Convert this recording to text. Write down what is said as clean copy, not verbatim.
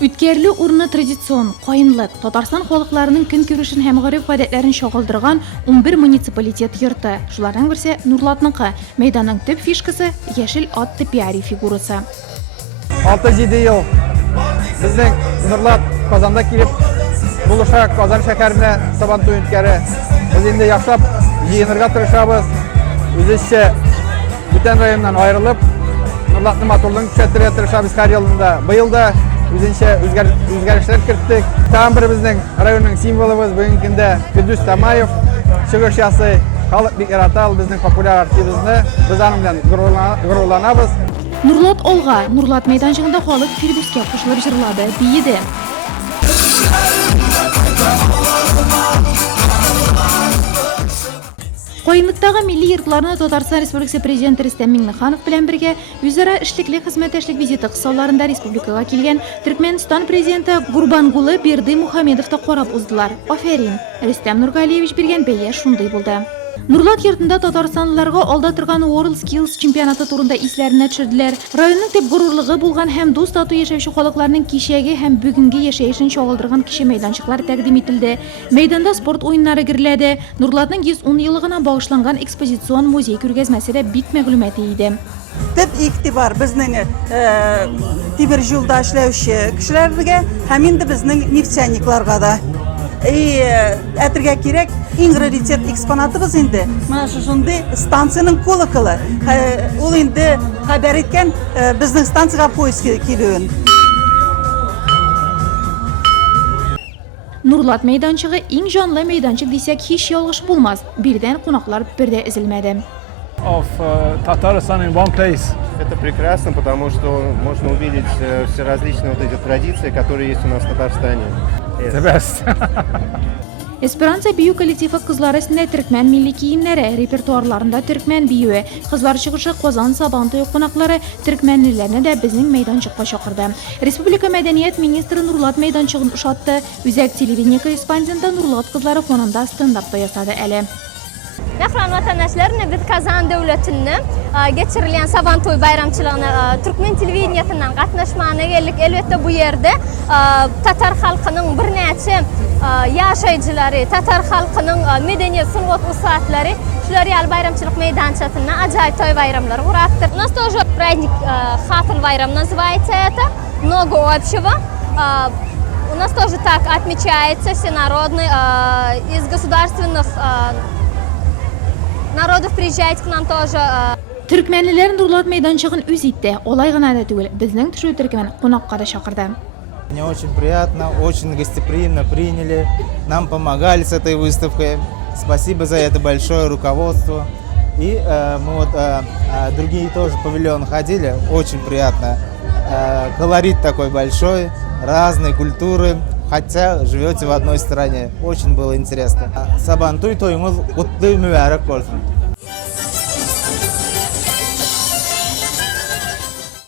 Үткерлі урны традицион, қойынлық, Татарстан халықларының күн көрішін һәм ғариф ғадәтләрен шағылдырған 11 муниципалитет йорты. Шуларның бірсе Нурлатныкы. Мейданның төп фишкасы яшел ат типиари фигурасы. 6-7 ел біздің Нурлат Казанда келіп, Булыша Казан шәһәренә Сабантуй үткәре. Біз енді яқшап жиынырға тырышабыз. Үзешче бүтән районнан айрылып, Нурлатны матурлығын күшәттірге тырышабыз һәр елында. Быел да үзенчә үзгәрешләр керттек. Тагын бер безнең районның символыбыз бүгенге көндә Фирдүс Тамаев чыгыш ясый. Халык бик ярата ул безнең популяр артистыбызны. Без аның белән горурланабыз. Нурлат Олга, Нурлат мәйданчыгында халык Фирдүскә кушылып җырлады, биеде. Қойынлықтағы милли йортларны Татарстан Республикасы президенты Рөстәм Миңнеханов белән бергә үзара эшлекле хезмәттәшлек визиты кысаларында республикага килгән Төркмәнстан президенты Гурбангулы Берди Мухамедов та карап уздылар. Аферин, Рөстәм Нургалиевич биргән бәя шундый булды. Нурлат йортында татарстанлыларга алда торган World Skills чемпионаты турында исләренә төшерделәр. Районның төп горурлыгы булган һәм дус тату яшәүче халыкларның кичәге һәм бүгенге яшәешен чагылдырган кече мәйданчыклар тәкъдим ителде. Мәйданда спорт уеннары гирләде. Нурлатның 110 еллыгына багышланган экспозицион музей күргәзмәсе дә бик мәгълүмати иде. Төп игътибар безнең тимер юлда эшләүче кешеләргә һәм инде безнең нефтяникларга да. Әтергә кирәк иң раритет экспонатыбыз инде. Менә шундый станциянең колоколы. Ул инде хәбәр иткән безнең станциягә поезд килүен. Нурлат мәйданчыгы иң җанлы мәйданчык дисәк һич ялгыш булмас. Birden кунаклар бердә эзелмәде. Of Tatarstan in one place. Это прекрасно, потому что можно увидеть все различные вот эти традиции, которые есть у нас в Татарстане. The best. Esperanza бию коллективы кызлар өстендә төркмән милли киемнәре, репертуарларында төркмән биюе, кызлар чыгышы Казан Сабантуй кунаклары төркмәнлеләрне дә безнең мәйданчыкка чакырды. Республика мәдәният министры Нурлат мәйданчыгын ошатты. Үзәк телевидение корреспонденты Нурлат кызлары фонында стендап ясады әле. Nafran vatandaşlarına biz Kazan devletini geçirilen Sabantoy bayramçılığına Türkmen televizyonundan katnaşmağına geldik. Elbette bu yerde Tatar halkının bir neçe yaşayıcıları, Tatar halkının medeniyet sunvat ustaatları şular bayramçılık meydanчатına acayip toy bayramları uğrattır. У нас тоже праздник Хатан bayram называется это, много общего. У нас тоже так отмечается всенародный из государственных народов приезжает к нам тоже. Türkmenliler Нурлат мәйданчыгын үз итте. Олай гына да түгел, безнең төшү төркмен кунакка да чакырды. Мне очень приятно, очень гостеприимно приняли, нам помогали с этой выставкой. Спасибо за это большое руководству. И мы вот другие тоже павильоны ходили, очень приятно. Колорит такой большой, разные культуры. Хотя живете в одной стране. Очень было интересно. Сабантуй тойыңыз құтты мүбәрәк болсын.